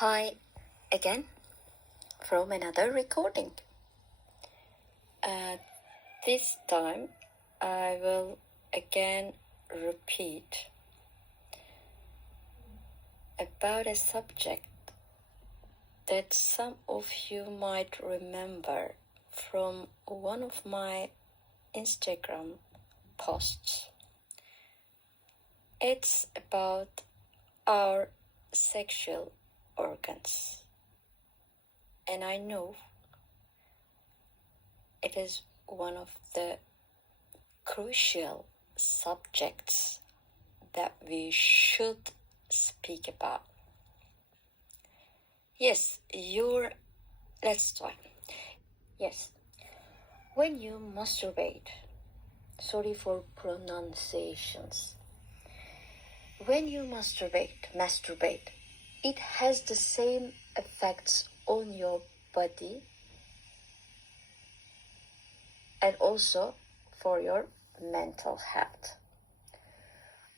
Hi again from another recording. This time I will again repeat about a subject that some of you might remember from one of my Instagram posts. It's about our sexual organs. And I know it is one of the crucial subjects that we should speak about. Let's start. Yes, when you masturbate, sorry for pronunciations. When you masturbate, it has the same effects on your body and also for your mental health.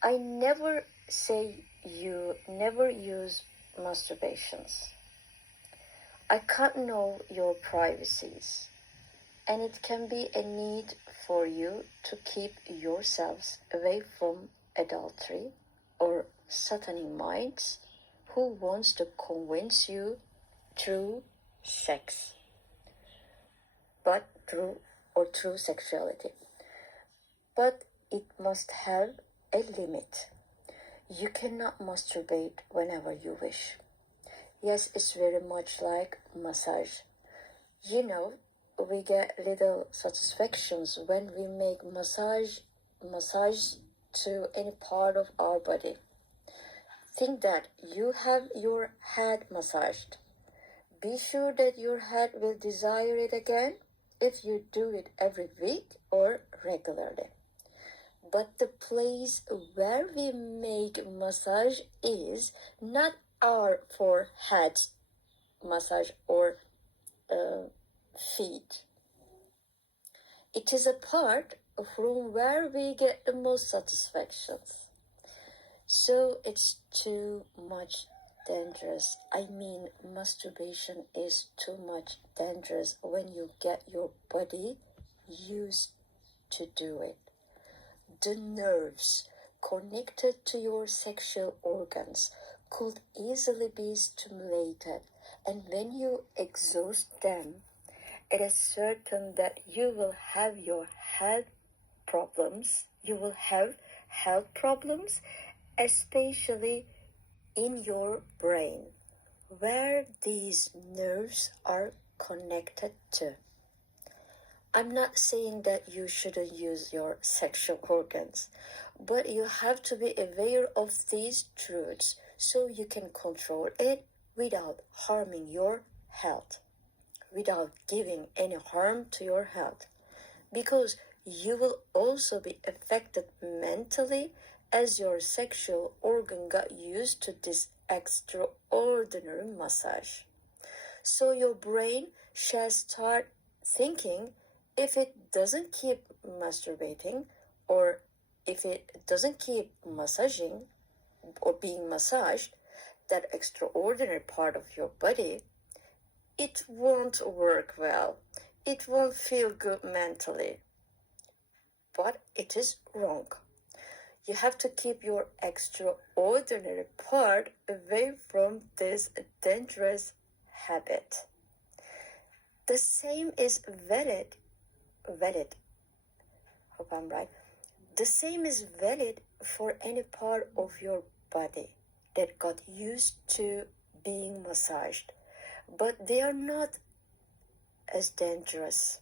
I never say you never use masturbations. I can't know your privacies, and it can be a need for you to keep yourselves away from adultery or satanic minds who wants to convince you through sex, but through sexuality. But it must have a limit. You cannot masturbate whenever you wish. Yes, it's very much like massage. You know, we get little satisfactions when we make massage to any part of our body. Think that you have your head massaged. Be sure that your head will desire it again if you do it every week or regularly. But the place where we make massage is not our forehead massage or feet. It is a part from where we get the most satisfactions. So it's too much dangerous. I mean, masturbation is too much dangerous when you get your body used to do it. The nerves connected to your sexual organs could easily be stimulated, and when you exhaust them, it is certain that you will have health problems, especially in your brain, where these nerves are connected to. I'm not saying that you shouldn't use your sexual organs, but you have to be aware of these truths so you can control it without harming your health, without giving any harm to your health, because you will also be affected mentally as your sexual organ got used to this extraordinary massage. So your brain shall start thinking, if it doesn't keep masturbating, or if it doesn't keep massaging or being massaged, that extraordinary part of your body, it won't work well. It won't feel good mentally. But it is wrong. You have to keep your extraordinary part away from this dangerous habit. The same is valid. Hope I'm right. The same is valid for any part of your body that got used to being massaged, but they are not as dangerous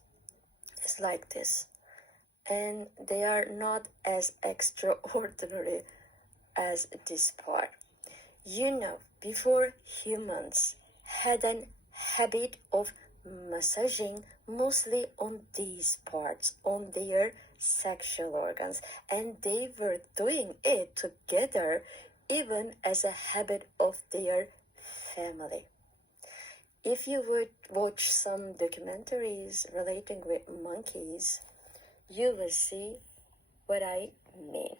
as like this, and they are not as extraordinary as this part. You know, before humans had an habit of massaging mostly on these parts, on their sexual organs, and they were doing it together even as a habit of their family. If you would watch some documentaries relating with monkeys, you will see what I mean.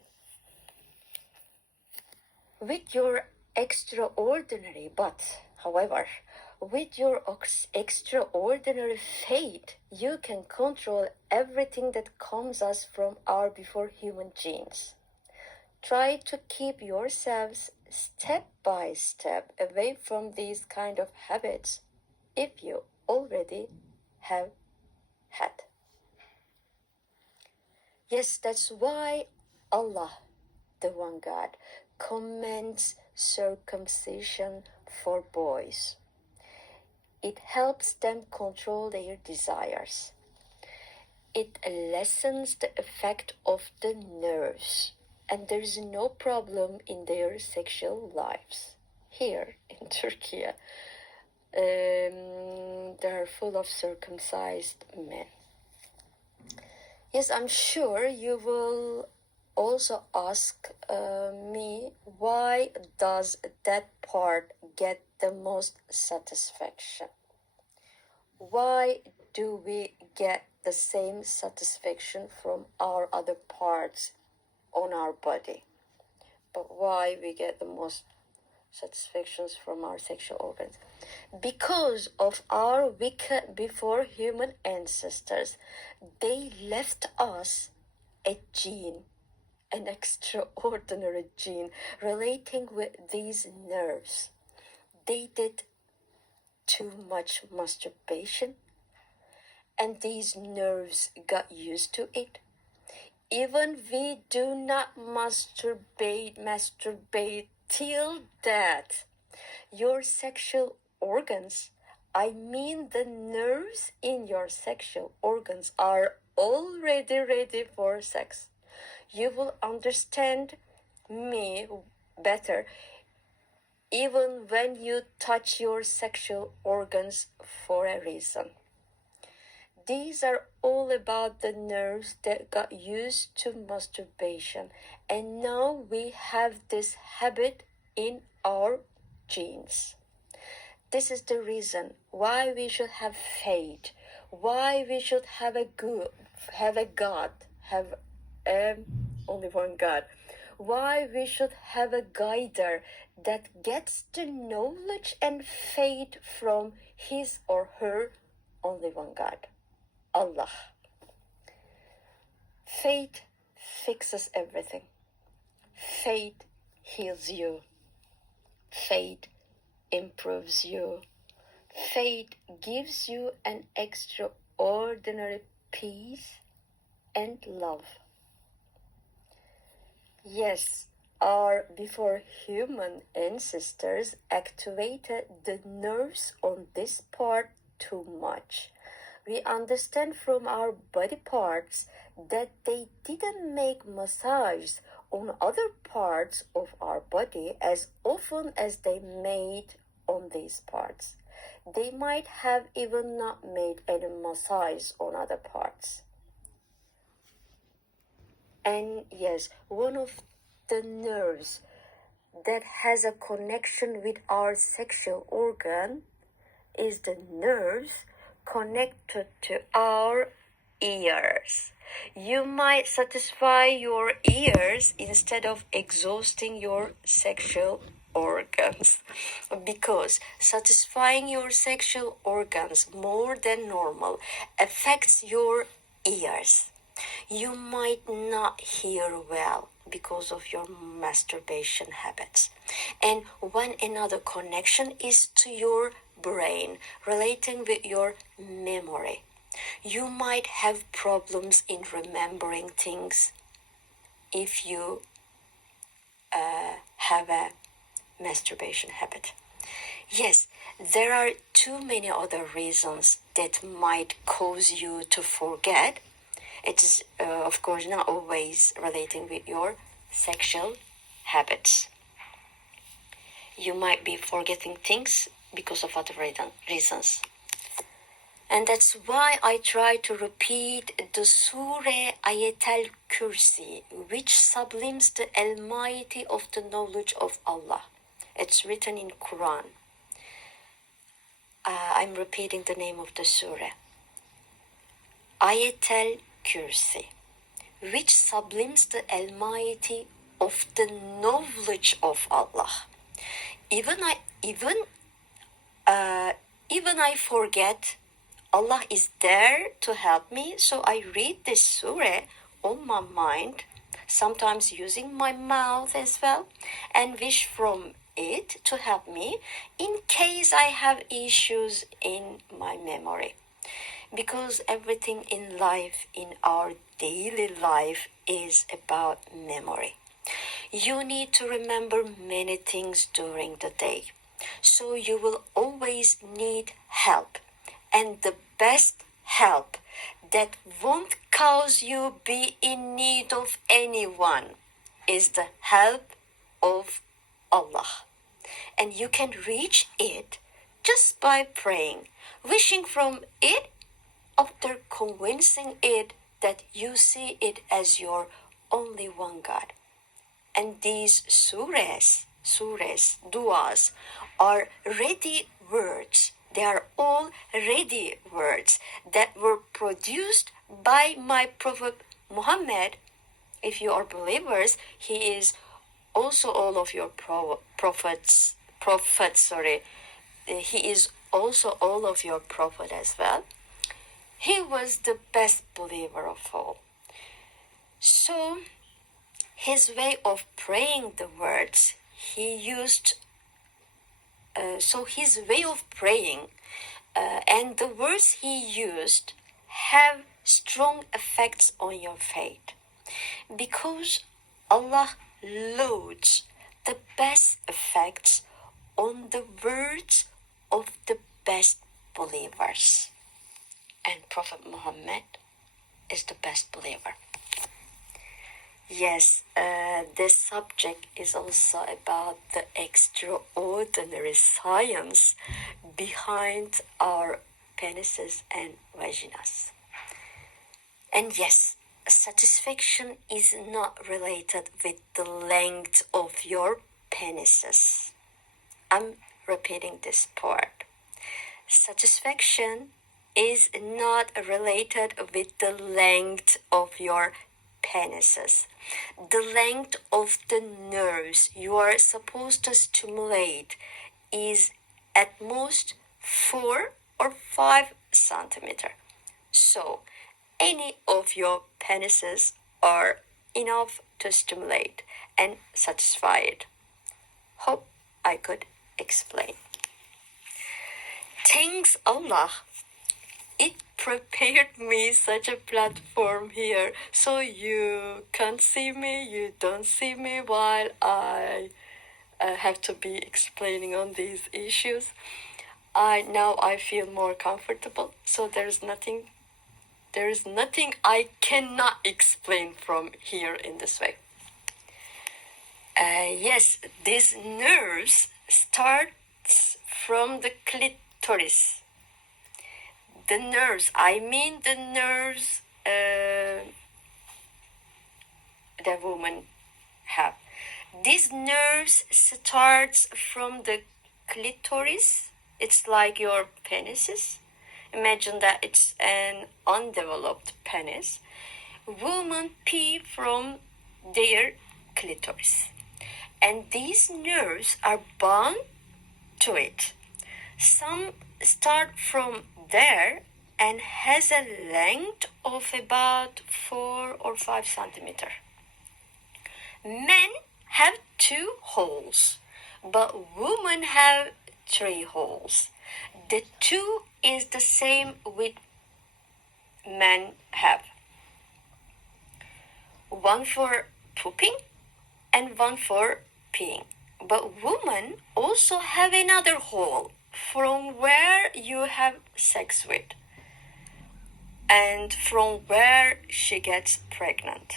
With your extraordinary, but, however, with your extraordinary faith, you can control everything that comes us from our before human genes. Try to keep yourselves step by step away from these kind of habits if you already have had. Yes, that's why Allah, the one God, commends circumcision for boys. It helps them control their desires. It lessens the effect of the nerves, and there is no problem in their sexual lives. Here in Turkey, they are full of circumcised men. Yes, I'm sure you will also ask me, why does that part get the most satisfaction? Why do we get the same satisfaction from our other parts on our body, but why we get the most satisfactions from our sexual organs? Because of our wicked before human ancestors, they left us a gene, an extraordinary gene relating with these nerves. They did too much masturbation, and these nerves got used to it. Even we do not masturbate till that. Your sexual organs, I mean the nerves in your sexual organs, are already ready for sex. You will understand me better even when you touch your sexual organs for a reason. These are all about the nerves that got used to masturbation, and now we have this habit in our genes. This is the reason why we should have faith, why we should have only one God, why we should have a guider that gets the knowledge and faith from his or her only one God, Allah. Faith fixes everything. Faith heals you. Faith improves you. Faith gives you an extraordinary peace and love. Yes, our before human ancestors activated the nerves on this part too much. We understand from our body parts that they didn't make massage on other parts of our body as often as they made on these parts. They might have even not made any massage on other parts. And yes, one of the nerves that has a connection with our sexual organ is the nerves connected to our ears. You might satisfy your ears instead of exhausting your sexual organs, because satisfying your sexual organs more than normal affects your ears. You might not hear well because of your masturbation habits. And one another connection is to your brain, relating with your memory. You might have problems in remembering things if you have a masturbation habit. Yes, there are too many other reasons that might cause you to forget. It is, of course, not always relating with your sexual habits. You might be forgetting things because of other reasons. And that's why I try to repeat the Surah Ayatul Kursi, which sublimes the Almighty of the knowledge of Allah. It's written in Quran. I'm repeating the name of the surah. Ayatul Kursi, which sublimes the Almighty of the knowledge of Allah. Even I forget Allah is there to help me, so I read this surah on my mind, sometimes using my mouth as well, and wish from it to help me in case I have issues in my memory. Because everything in life, in our daily life, is about memory. You need to remember many things during the day, so you will always need help. And the best help that won't cause you be in need of anyone is the help of Allah. And you can reach it just by praying, wishing from it after convincing it that you see it as your only one God. And these surahs, duas, are ready words. They are all ready words that were produced by my Prophet Muhammad. If you are believers, he is also all of your prophets. He is also all of your prophet as well. He was the best believer of all. So his way of praying the words, his way of praying and the words he used have strong effects on your faith, because Allah loads the best effects on the words of the best believers. And Prophet Muhammad is the best believer. Yes, this subject is also about the extraordinary science behind our penises and vaginas. And yes, satisfaction is not related with the length of your penises. I'm repeating this part. Satisfaction is not related with the length of your penises. The length of the nerves you are supposed to stimulate is at most 4 or 5 centimeters. So, any of your penises are enough to stimulate and satisfy it. Hope I could explain. Thanks Allah, it prepared me such a platform here, so you can't see me, you don't see me while I have to be explaining on these issues. Now I feel more comfortable, so there is nothing I cannot explain from here in this way. Yes, these nerves starts from the clitoris. The nerves the woman have. These nerves starts from the clitoris. It's like your penises. Imagine that it's an undeveloped penis. Women pee from their clitoris. And these nerves are bound to it. Some start from there and has a length of about 4 or 5 centimeters. Men have 2 holes, but women have 3 holes. The 2 is the same with men have. One for pooping and one for peeing. But women also have another hole from where you have sex with and from where she gets pregnant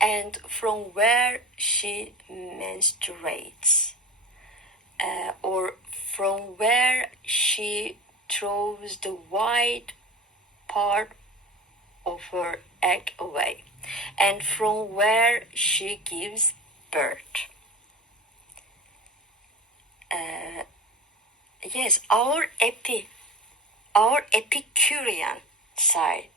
and from where she menstruates or from where she throws the white part of her egg away and from where she gives birth. Yes, our Epicurean side.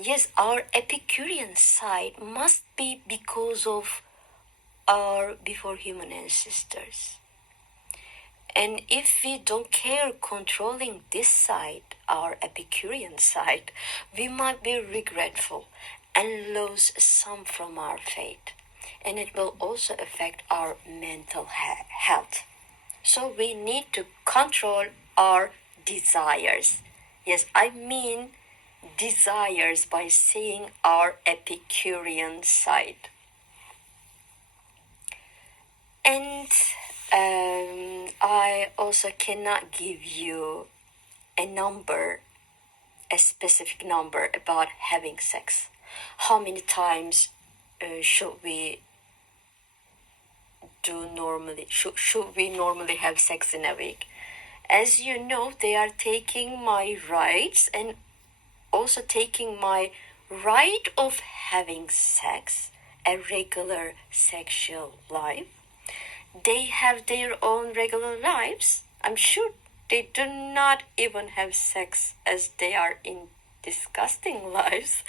Yes, our Epicurean side must be because of our before human ancestors. And if we don't care controlling this side, our Epicurean side, we might be regretful and lose some from our fate. And it will also affect our mental health. So we need to control our desires. Yes, I mean desires by saying our Epicurean side. And I also cannot give you a specific number about having sex. How many times should we should we normally have sex in a week? As you know, they are taking my rights and also taking my right of having sex, a regular sexual life. They have their own regular lives. I'm sure they do not even have sex as they are in disgusting lives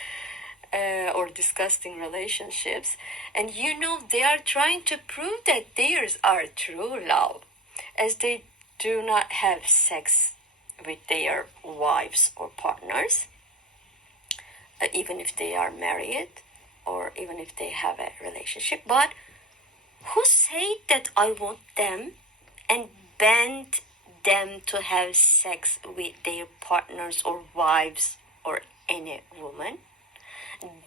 or disgusting relationships. And you know, they are trying to prove that theirs are true love as they do not have sex with their wives or partners, even if they are married or even if they have a relationship. But who said that I want them and bend them to have sex with their partners or wives or any woman?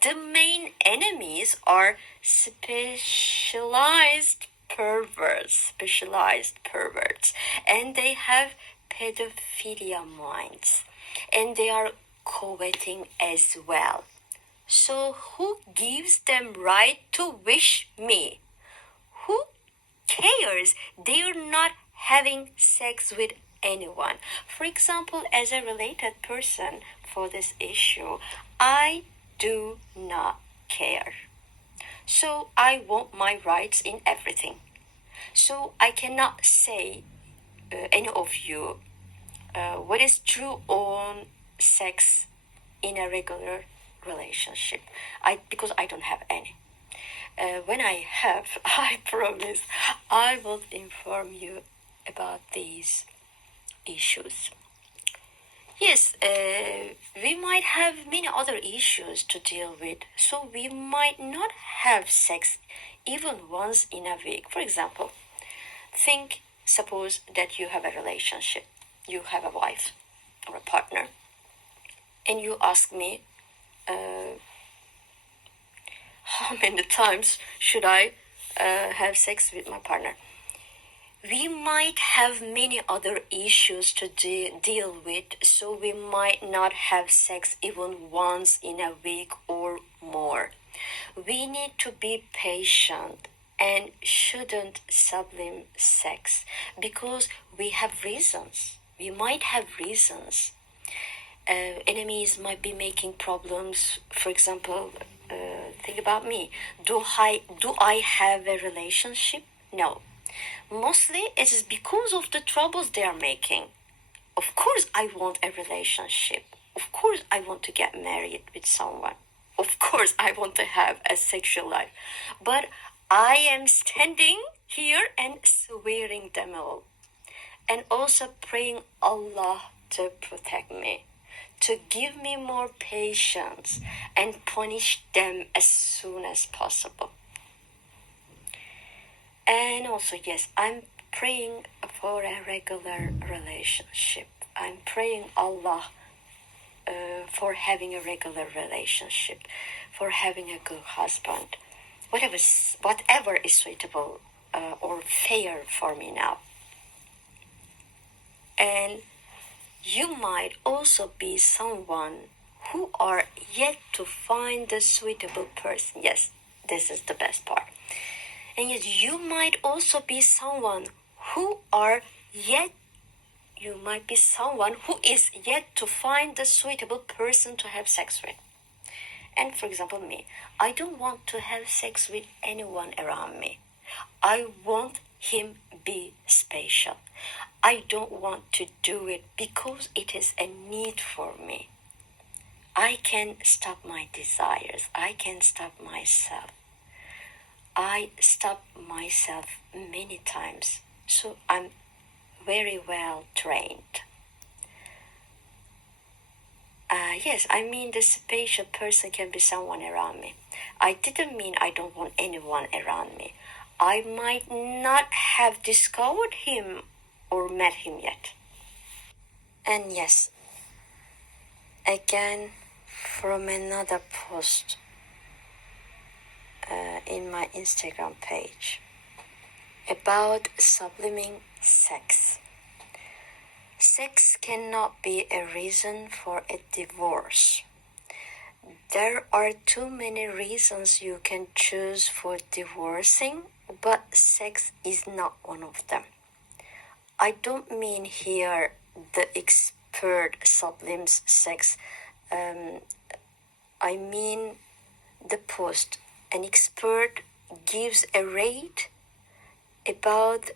The main enemies are specialized perverts, and they have pedophilia minds, and they are coveting as well. So who gives them right to wish me? Who cares? They're not having sex with anyone. For example, as a related person for this issue, I do not care. So I want my rights in everything. So I cannot say any of you what is true on sex in a regular relationship. Because I don't have any. When I have, I promise I will inform you about these issues. Yes, we might have many other issues to deal with, so we might not have sex even once in a week. For example, suppose that you have a relationship, you have a wife or a partner, and you ask me, how many times should I have sex with my partner? We might have many other issues to deal with, so we might not have sex even once in a week or more. We need to be patient and shouldn't sublime sex because we have reasons. We might have reasons. Enemies might be making problems. For example, think about me. Do I have a relationship? No. Mostly it is because of the troubles they are making. Of course I want a relationship. Of course I want to get married with someone. Of course I want to have a sexual life. But I am standing here and swearing them all. And also praying Allah to protect me, to give me more patience and punish them as soon as possible. And also, yes, I'm praying for a regular relationship. I'm praying Allah for having a regular relationship, for having a good husband, whatever is suitable or fair for me now. And you might also be someone who are yet to find the suitable person. Yes, this is the best part. And yet you might also be someone who is yet to find the suitable person to have sex with. And for example, me, I don't want to have sex with anyone around me. I want him be special. I don't want to do it because it is a need for me. I can stop my desires. I can stop myself. I stop myself many times, so I'm very well trained. Yes, I mean the special person can be someone around me. I didn't mean I don't want anyone around me. I might not have discovered him or met him yet. And yes, again, from another post in my Instagram page about subliming sex. Sex cannot be a reason for a divorce. There are too many reasons you can choose for divorcing, but sex is not one of them. I don't mean here the expert sublimes sex. I mean the post. An expert gives a rate about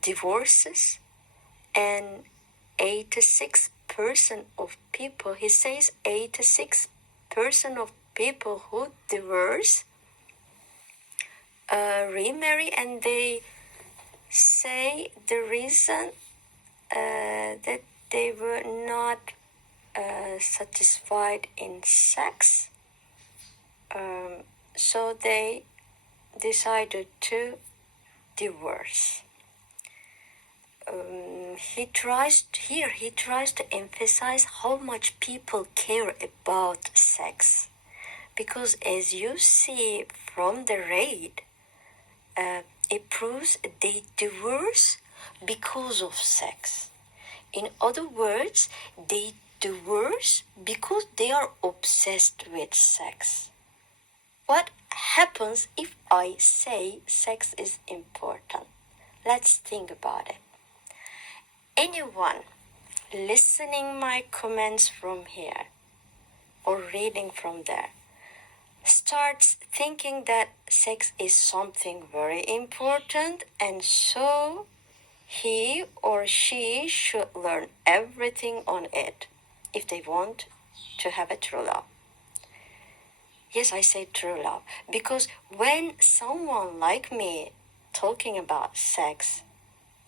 divorces, and 86% of people, he says 86% of people who divorce remarry, and they say the reason that they were not satisfied in sex, so they decided to divorce. He tries to emphasize how much people care about sex, because as you see from the rate, it proves they divorce because of sex. In other words, they divorce because they are obsessed with sex. What happens if I say sex is important? Let's think about it. Anyone listening my comments from here or reading from there starts thinking that sex is something very important, and so he or she should learn everything on it if they want to have a true love. Yes, I say true love, because when someone like me talking about sex,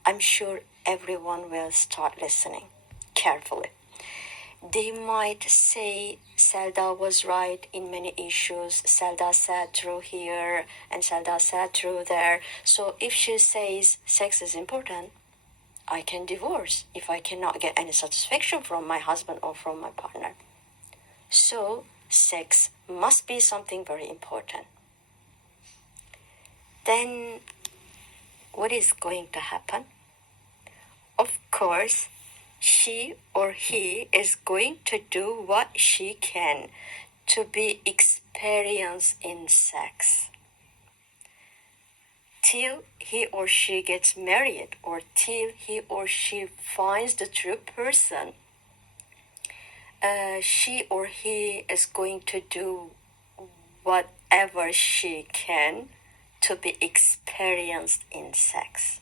I'm sure everyone will start listening carefully. They might say Zelda was right in many issues. Zelda said true here and Zelda said true there. So if she says sex is important, I can divorce if I cannot get any satisfaction from my husband or from my partner. So sex must be something very important. Then what is going to happen? Of course, she or he is going to do what she can to be experienced in sex. Till he or she gets married, or till he or she finds the true person, she or he is going to do whatever she can to be experienced in sex.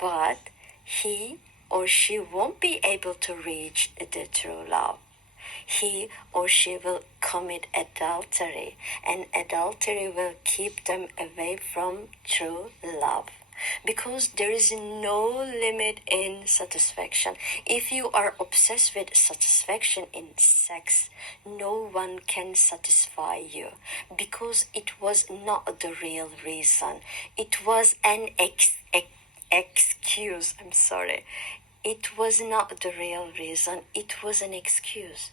But he or she won't be able to reach the true love. He or she will commit adultery, and adultery will keep them away from true love. Because there is no limit in satisfaction. If you are obsessed with satisfaction in sex, no one can satisfy you, because it was not the real reason. It was an excuse. I'm sorry. It was not the real reason. It was an excuse.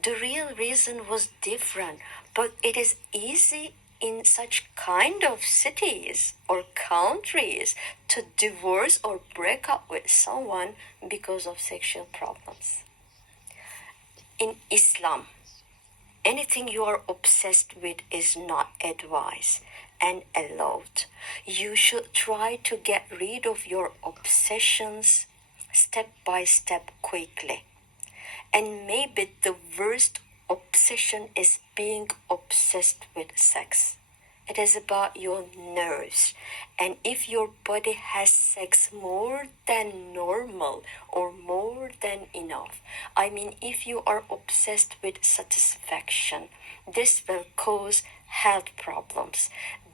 The real reason was different, but it is easy in such kind of cities or countries to divorce or break up with someone because of sexual problems. In Islam, anything you are obsessed with is not advised and allowed. You should try to get rid of your obsessions step by step quickly. And maybe the worst obsession is being obsessed with sex. It is about your nerves. And if your body has sex more than normal or more than enough, I mean, if you are obsessed with satisfaction, this will cause health problems.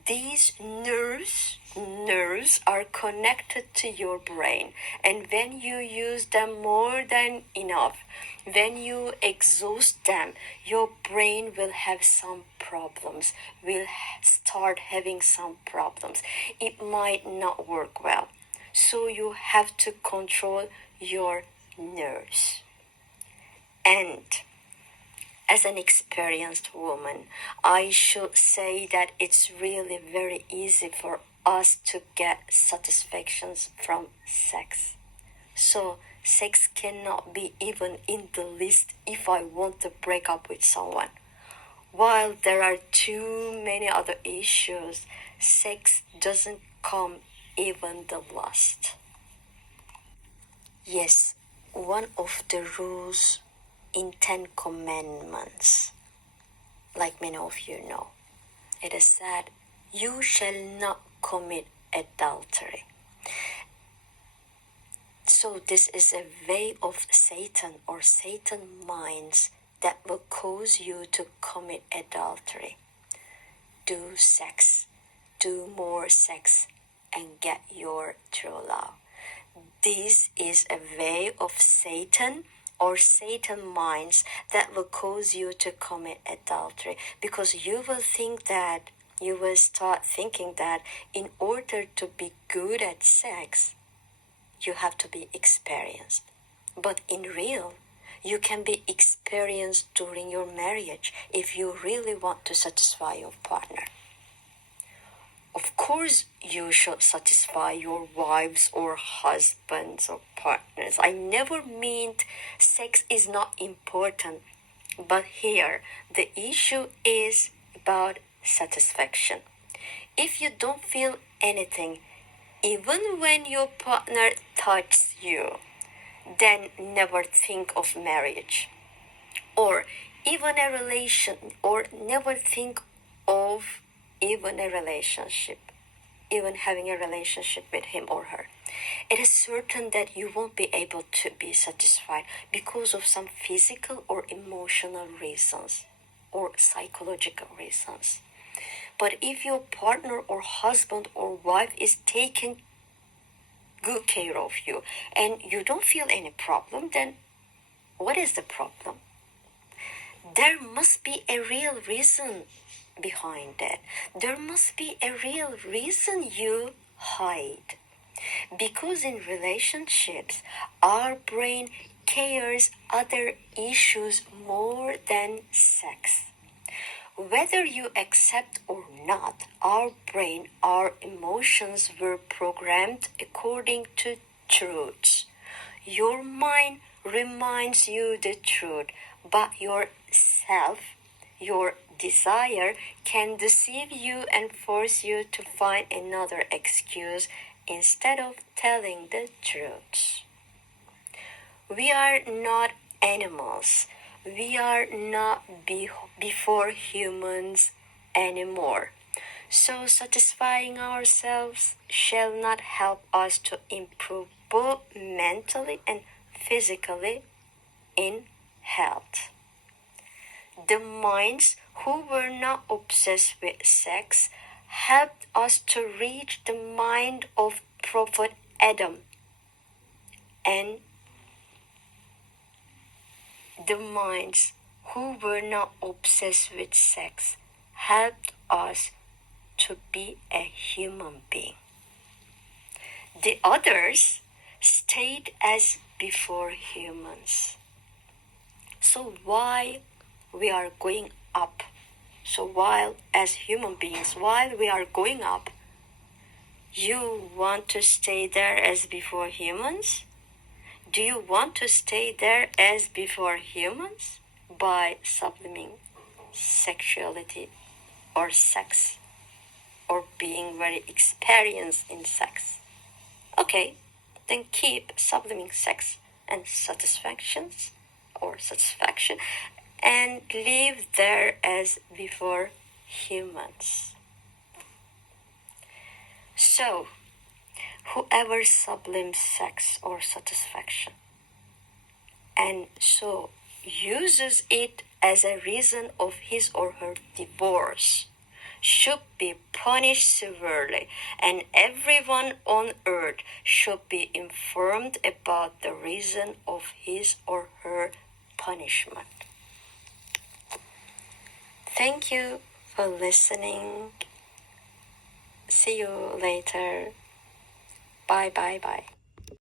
These nerves are connected to your brain, and when you use them more than enough, when you exhaust them, your brain will have some problems, will start having some problems. It might not work well. So you have to control your nerves. And as an experienced woman, I should say that it's really very easy for us to get satisfactions from sex. So sex cannot be even in the list if I want to break up with someone. While there are too many other issues, sex doesn't come even the last. Yes, one of the rules in 10 Commandments, like many of you know, it is said, you shall not commit adultery. So this is a way of Satan or Satan minds that will cause you to commit adultery. Do sex, do more sex, and get your true love. This is a way of Satan or Satan minds that will cause you to commit adultery, because you will start thinking that in order to be good at sex, you have to be experienced. But in real, you can be experienced during your marriage if you really want to satisfy your partner. Of course, you should satisfy your wives or husbands or partners. I never meant sex is not important, but here the issue is about satisfaction. If you don't feel anything, even when your partner touches you, then never think of marriage, or even a relation, or never think of even a relationship, even having a relationship with him or her. It is certain that you won't be able to be satisfied because of some physical or emotional reasons or psychological reasons. But if your partner or husband or wife is taking good care of you and you don't feel any problem, then what is the problem? There must be a real reason behind it. There must be a real reason you hide. Because in relationships, our brain cares other issues more than sex. Whether you accept or not, our brain, our emotions were programmed according to truths. Your mind reminds you the truth, but your self, your desire can deceive you and force you to find another excuse instead of telling the truth. We are not animals. We are not before humans anymore. So satisfying ourselves shall not help us to improve both mentally and physically in health. The minds who were not obsessed with sex helped us to reach the mind of Prophet Adam, and the minds who were not obsessed with sex helped us to be a human being. The others stayed as before humans. So while we are going up, while as human beings, while we are going up, you want to stay there as before humans? Do you want to stay there as before humans by subliming sexuality or sex or being very experienced in sex? Okay, then keep subliming sex and satisfaction and live there as before humans. So, whoever sublimes sex or satisfaction and so uses it as a reason of his or her divorce, should be punished severely, and everyone on earth should be informed about the reason of his or her punishment. Thank you for listening. See you later. Bye bye bye.